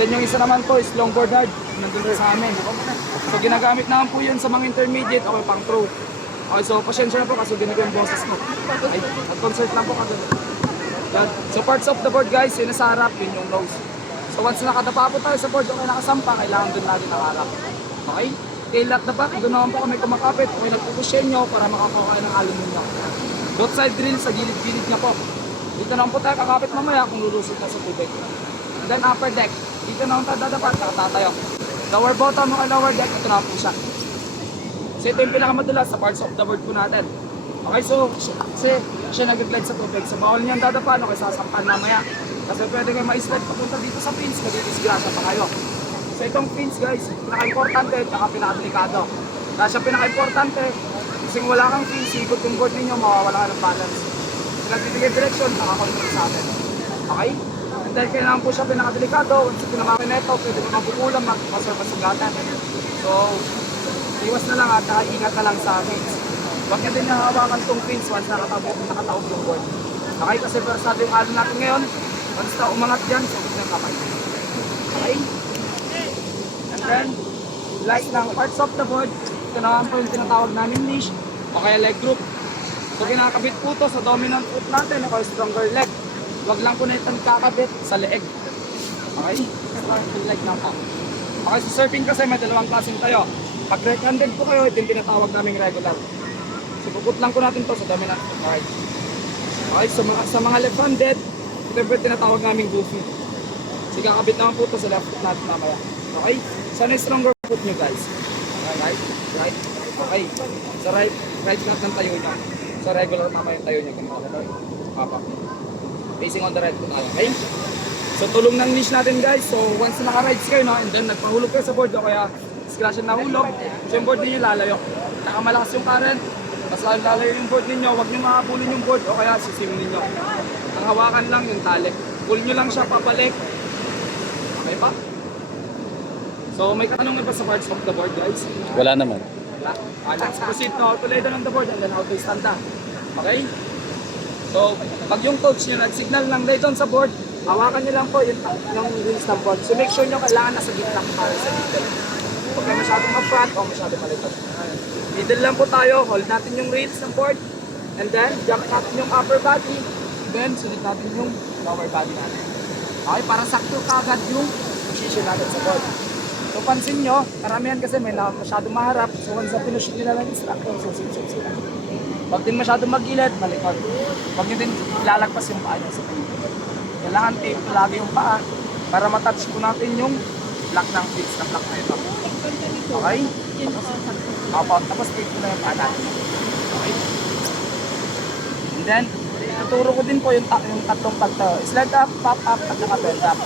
then yung isa naman po is longboard hard, nandun rin sa amin. So ginagamit naman po yun sa mga intermediate o pang pro. Okay, so pasensya na po kasi dinig yung boses ko. Ay, at concert lang po kagad. So parts of the board guys, yun sa harap, yun yung nose. So once nakadapa po tayo sa board, okay nakasampa, kailangan dun natin nakaharap. Okay? Tail at the back, doon naman po kami kumakapit, okay nagpupushin nyo para makakuha kayo ng alon ninyo. Both side drill sa gilid-gilid niya po. Dito naman po tayo kakapit mamaya kung lulusot na sa tubig. And then upper deck, dito naman tayo dadapat, nakatatayo. Lower bottom o lower deck, ito na po siya. So ito yung pinakamadulas sa parts of the board po natin. Okay, so kasi siya nag-glide sa tubig. So bawal niyang dadapan o kaya sasampan mamaya. Kasi pwede kayo ma-slide papunta dito sa pins, magdidisgrasya pa kayo. So itong pins guys, pinaka-importante at saka pinaka-delikado. Kaya siya pinaka-importante, kasi wala kang pins, ikot yung board ninyo, mawawala ka ng balance. So nagbibigay direction, nakakontrol sa atin. Okay? And then kailangan po siya pinaka-delikado, kung pinamakin na ito, pwede ka mabukulang, magpasurmasugatan. So, iwas na lang at ingat na lang sa pins. Huwag niya din nahawakan itong pins once nakataob yung board. Okay? Kasi versado yung alon natin ngayon, once na umangat dyan, sabit ng kamay. Okay? And then, last ng parts of the board, ito naman po yung tinatawag namin niche o kaya leg group. So kinakabit po ito sa dominant foot natin o stronger leg. Huwag lang po na itong kakabit sa leeg. Okay? Leg lang po. Okay, sa surfing kasi may dalawang klaseng tayo. Pag right-handed po kayo, ito yung tinatawag naming regular. So puput lang po natin ito sa dominant foot. Okay? Okay, sa mga left-handed, ito yung tinatawag naming goofy. So kakabit naman po ito sa left foot natin mamaya. Okay? Saan yung stronger foot nyo guys? Right? Right? Okay. Sa right flat ng tayo nyo. Sa regular tama yung tayo nyo. Papa. Facing on the right po tayo. Okay? So tulong ng niche natin guys. So once na naka-rides kayo no, and then nagpahulog kayo sa board o kaya scratch na hulog, so yung board ninyo lalayo. Kaka malakas yung current, mas lalayo yung board ninyo, huwag nyo makapulin yung board o kaya sisim ninyo. Ang hawakan lang yung tali. Pull nyo lang siya papalik. Okay pa? So may katanungan pa sa parts of the board guys? Wala naman. Let's proceed to how to lay down on the board and then how to stand down. Okay? So pag yung coach nyo nag-signal ng lay down sa board, hawakan nyo lang po yung wheels ng board. So make sure nyo kailangan nasa gitna para sa middle. Huwag kayo masyadong mag-front o masyadong malikot. Middle lang po tayo, hold natin yung rails ng board and then jump natin yung upper body, then sulit natin yung lower body natin. Okay? Para sakto kagad yung position natin sa board. So pansin nyo, karamihan kasi may masyadong maharap. So once na pinushoot nila ng instructor, susunod sila. Huwag din masyadong magilid, malikot. Huwag nyo din ilalagpas yung paa nyo sa paligid. Kailangan tape lagi yung paa para matouch po natin yung lock ng fix na lock na ito. Okay? Tapos tape ko na yung paa natin. Okay? And then, tuturo ko din po yung tatlong pagtayo. Slide up, pop up, at saka bend up.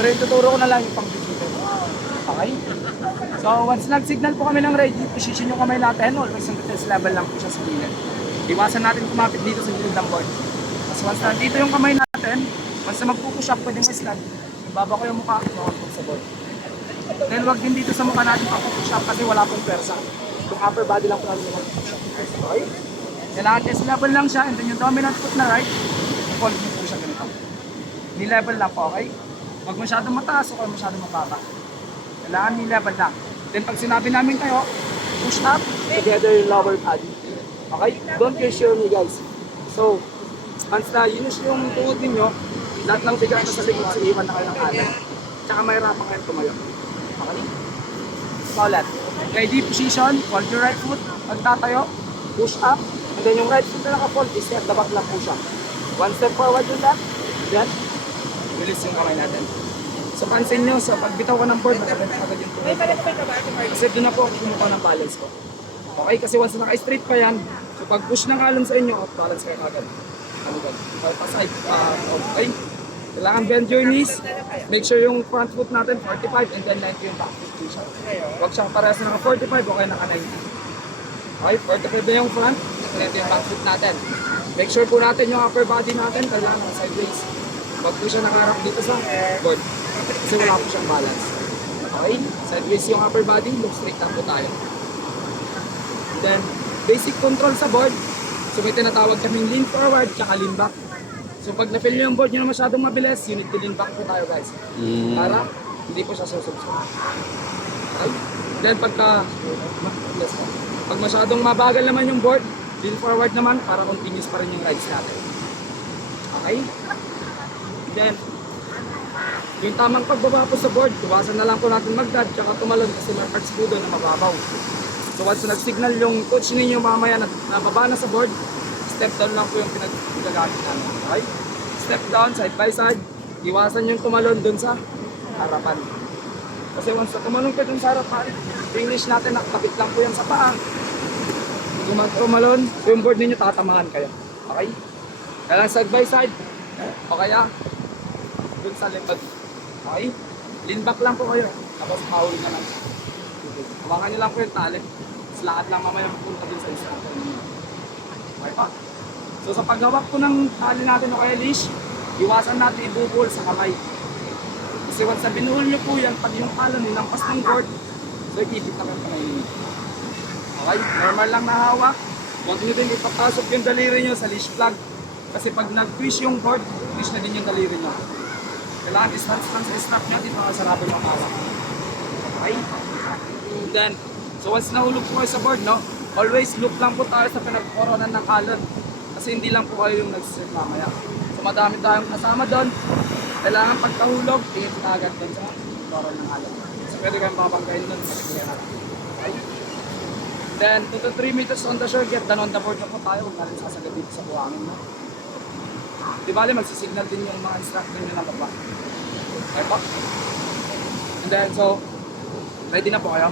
Pero yung tuturo ko na lang yung pang-digital. Okay? So once nag-signal po kami ng ready, position yung kamay natin, always yung test level lang po siya sa gilid. Iwasan natin kumapit dito sa gilid ng board. Tapos once nandito yung kamay natin, once na magpupush up, pwede ma-slide, ibaba ko yung mukha, makapit sa board. Then wag din dito sa mukha natin papupush up kasi wala pong persa. Yung upper body lang po natin yung magpupush up. Okay? Kailangan test level lang siya, and then yung dominant foot na right, hold nyo po siya ganito. Ni-level lang po, okay? Huwag masyadong mataas o kaya masyadong mababa. Kailangan ni-level lang. Then pag sinabi namin kayo, push up, together yung lower body. Okay? Don't pressure me guys. So, once na use yung tuhod ninyo, lahat ng bigat na sa likod, iwan na kayo ng kanan. Tsaka mahirapan kayo tumayo. Okay? Paulat. Ready position, hold your right foot, pagtatayo, push up, and then yung right foot na naka-fold, step the back lang po siya. One step forward yung left, then, release yung kamay natin. So pansin nyo, sa pagbitaw ko ng board, matabit agad yung tuhod ko. Kasi doon na po ako kumukuha ng balance ko. Okay, kasi once naka-straight pa yan, so pag push ng alon sa inyo, off balance kayo agad. Ano ba? Paside. Okay. Kailangan bend your knees. Make sure yung front foot natin 45 and then 90 yung back foot siya. Huwag siyang parehas na naka-45 o kaya naka-90. Okay, 45 na yung front, naka-90 yung back foot natin. Make sure po natin yung upper body natin, kailangan sideways. Huwag po siya nakaharap dito sa board. Kasi wala po siyang balance. Okay? Sideways yung upper body, look straight lang po tayo. And then, basic control sa board. So may tinatawag kaming lean forward, tsaka lean back. So pag na-feel nyo yung board nyo na masyadong mabilis, you need to lean back po tayo guys. Para Hindi po siya susubscribe. Okay? Then yes, po. Pag masyadong mabagal naman yung board, lean forward naman para continuous pa rin yung rides natin. Okay? Then, yung tamang pagbaba po sa board, iwasan na lang po natin mag-dodge tsaka tumalon kasi may parts po doon na mababaw. So once nag-signal yung coach ninyo mamaya na nababa na sa board, step down lang po yung pinagagamit namin. Okay? Step down, side by side, iwasan yung tumalon doon sa harapan. Kasi once na tumalon ka doon sa harapan, English natin nakakapit lang po yan sa paa. Kung tumalon, yung board ninyo tatamahan kayo. Okay? Kaya lang side by side, o kaya doon sa likod. Okay? Lean back lang po kayo. Tapos mahuli na lang. Hawakan nyo lang po yung tali. Tapos lahat lang mamaya pupunta din sa isa. Okay pa? So sa paghawak po ng tali natin o kaya leash, iwasan natin ibubol sa kamay. Kasi once na binuhol nyo po yan, pag yung pala nilampas ng board, so ikipit na kayo kamay ninyo. Okay? Normal lang na hawak. Huwag nyo din ipapasok yung daliri nyo sa leash plug. Kasi pag nag-twist yung board, twist na din yung daliri nyo. Kailangan distance lang sa strap nyo, dito nakasarado yung hawak. Okay? Then, so once nahulog po kayo sa board, no? Always look lang po tayo sa pinagkoronan ng alon. Kasi hindi lang po kayo yung nag-serve mamaya. So madami tayong kasama doon. Kailangan pagkahulog, tingin po agad doon sa koron ng alon. So pwede kayong makapagkain doon. Okay? Then, 2 to 3 meters on the shore, get down on the board na po tayo. Huwag natin sasagad dito sa buhangin, no? Di bali, magsisignal din yung mga instructor nyo na baba. Okay po? And then, so, ready na po kayo?